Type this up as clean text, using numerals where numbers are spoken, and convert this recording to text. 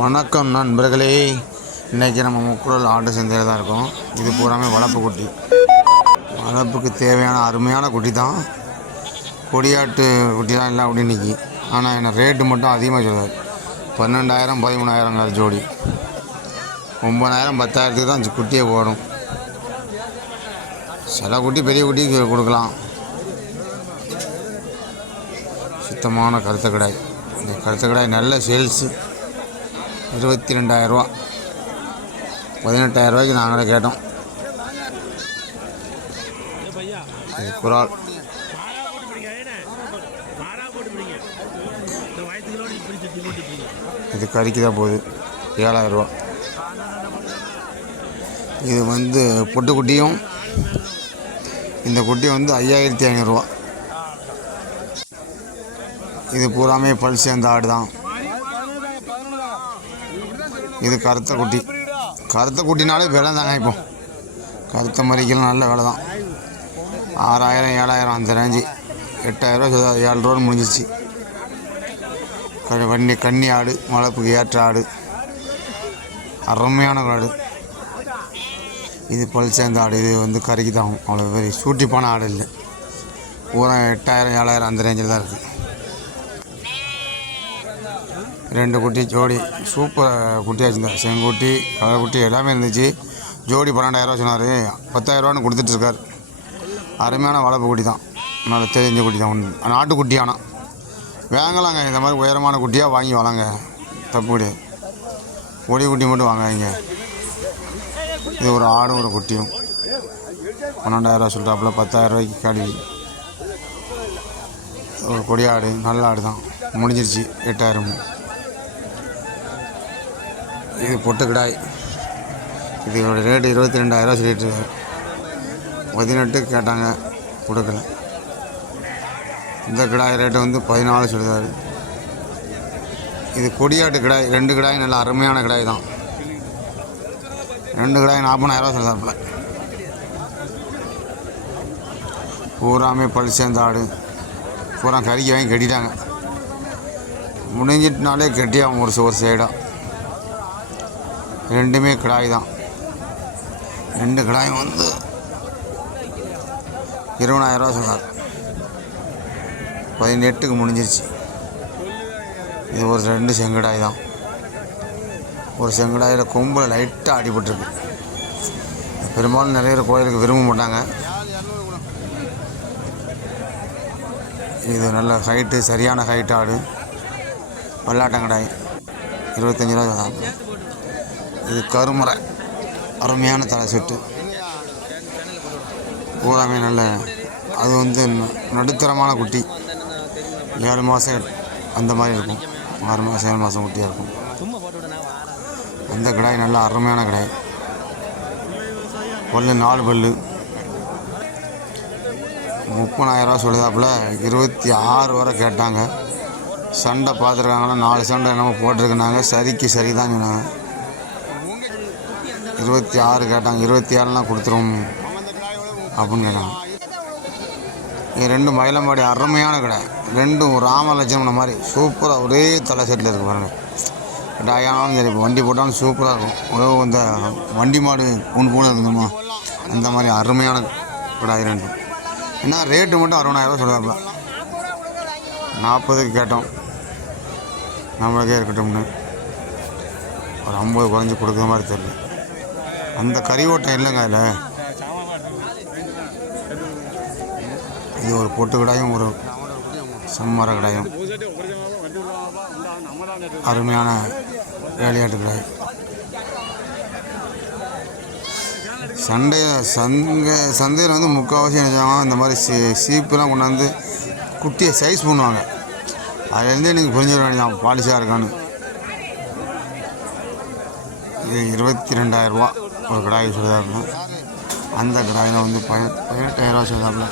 வணக்கம் நண்பர்களே. இன்றைக்கி நம்ம முக்குடல் ஆட்டு சந்தையில் தான் இருக்கோம். இது பூராமே வளர்ப்பு குட்டி. வளர்ப்புக்கு தேவையான அருமையான குட்டி தான். கொடியாட்டு குட்டி தான் எல்லாம் அப்படி இன்றைக்கி. ஆனால் என்ன ரேட்டு மட்டும் அதிகமாக சொல்லுவார். 12,000 13,000 ஜோடி. 9,000 10,000 தான் குட்டியை போடும். சில குட்டி பெரிய குட்டி கொடுக்கலாம். சுத்தமான கருத்த கிடாய். இந்த கருத்த கிடாய் நல்ல சேல்ஸு. 22,000 ரூபா. 18,000 ரூபாய்க்கு நாங்களே கேட்டோம். இது குரால். இது கறிக்கு தான் போகுது. 7,000 ரூபா. இது பொட்டுக்குட்டியும். இந்த குட்டி 5,500 ரூபா. இது பூராமே பல் சேர்ந்த ஆடு தான். இது கருத்த குட்டி. கருத்த குட்டினாலே விலை தாங்க. இப்போ கருத்த மறிக்கலாம் நல்ல விலை தான். 6,000 7,000 அந்த ரேஞ்சு. 8,000 ரூபா 7 ரூபா முடிஞ்சிச்சு. கன்னி ஆடு, வளர்ப்புக்கு ஏற்ற ஆடு, அருமையான ஆடு. இது பல் சேர்ந்த ஆடு. இது கறிக்கு தான். அவ்வளோ பெரிய சூட்டிப்பான ஆடு இல்லை. பூரா 8,000 7,000 அந்த ரேஞ்சில் தான் இருக்குது. 2 குட்டி ஜோடி சூப்பர் குட்டியாக வச்சுருந்தார். செங்குட்டி கலர் குட்டி எல்லாமே இருந்துச்சு. ஜோடி 12,000 ரூபா சொன்னார். 10,000 ரூபான்னு கொடுத்துட்ருக்கார். அருமையான வளர்ப்பு குட்டி தான். நல்ல தெரிஞ்ச குட்டி தான். நாட்டுக்குட்டி. ஆனால் வாங்கலாங்க. இந்த மாதிரி உயரமான குட்டியாக வாங்கி வளங்க. தப்பு கிடையாது. கொடி குட்டி மட்டும் வாங்காதீங்க. இது ஒரு ஆடும் ஒரு குட்டியும். 12,000 ரூபா சொல்லிட்டாப்புல. 10,000 ரூபாய்க்கு காடி. ஒரு கொடி ஆடு. நல்ல ஆடு தான். முடிஞ்சிருச்சு. 8,000. இது பொட்டு கிடாய். இதோட ரேட்டு 22,000 ரூபா சொல்லிட்டு இருக்காரு. 18 கேட்டாங்க, கொடுக்கல. இந்த கிடாய் ரேட்டு 14 சொல்லுறாரு. இது கொடியாட்டு கிடாய். 2 கிடாய் நல்ல அருமையான கிடாய் தான். 2 கிடாய் 40,000 ரூபா சொல்லுறாப்புல. பூராமே பல் சேர்ந்த ஆடு. பூரா கறிக்கு வாங்கி கட்டிட்டாங்க. முடிஞ்சிட்டுனாலே கட்டியாகும் ஒரு சைடாக. 2மே கிடாய் தான். 2 கிடாயும் 20,000 ரூபா சொன்னார். 18க்கு முடிஞ்சிருச்சு. இது ஒரு 2 செங்கடாய் தான். ஒரு செங்கடாயில் கொம்பில் லைட்டாக அடிபட்டுருக்கு. பெரும்பாலும் நிறைய கோயிலுக்கு விரும்ப மாட்டாங்க. இது நல்ல ஹைட்டு, சரியான ஹைட் ஆடு. பல்லாட்டங்கடாய். 25,000 ரூபா தான். இது கருமறை. அருமையான தலை செட்டு. பூராமே நல்ல. அது நடுத்தரமான குட்டி. 7 மாதம் அந்த மாதிரி இருக்கும். 6 மாதம் 7 மாதம் குட்டியாக இருக்கும். அந்த கிடாய் நல்ல அருமையான கிடாய். பல்லு 4 பல்லு. 30,000 ரூபா சொல்லுதாப்புல. 26 வரை கேட்டாங்க. சண்டை பார்த்துருக்காங்கன்னா 4 சண்டை என்னமோ போட்டிருக்குனாங்க. சரிக்கு சரி தான் சொன்னாங்க. 26 கேட்டாங்க. 27லாம் கொடுத்துரும் அப்படின்னு கேட்டாங்க. இது 2 மயிலம்பாடி அருமையான கடை. 2 ராமலட்சுமணம் மாதிரி சூப்பராக ஒரே தலை செட்டில் இருக்குது பாருங்கள். கடாயானாலும் சரி, இப்போ வண்டி போட்டாலும் சூப்பராக இருக்கும். ஒரே இந்த வண்டி மாடு பூனை இருக்குதுமா அந்த மாதிரி அருமையான கடாய் 2. ஏன்னா ரேட்டு மட்டும் 60,000 ரூபா சொல்லுவாப்புல. 40க்கு கேட்டோம். நம்மளுக்கே இருக்கட்டும்னு ஒரு 50 குறைஞ்சி கொடுக்குற மாதிரி தெரியல. அந்த கறி ஓட்டம் இல்லைங்க அதில். இது ஒரு பொட்டு கடாயும் ஒரு செம்மர கடாயும். அருமையான வேலையாட்டு கடாய். சந்தையில் முக்கால்வாசி நினைச்சாங்க இந்த மாதிரி சீப்பெல்லாம் கொண்டாந்து குட்டியை சைஸ் பண்ணுவாங்க. அதுலேருந்தே நீங்கள் புரிஞ்சுக்க வேண்டியதான் பாலிஷாக இருக்கான்னு. இது 22,000 ரூபா ஒரு கடாய் சொல்லுதாப்புல. அந்த கடாயில் 18,000 ரூபா சொல்லுதாப்புல.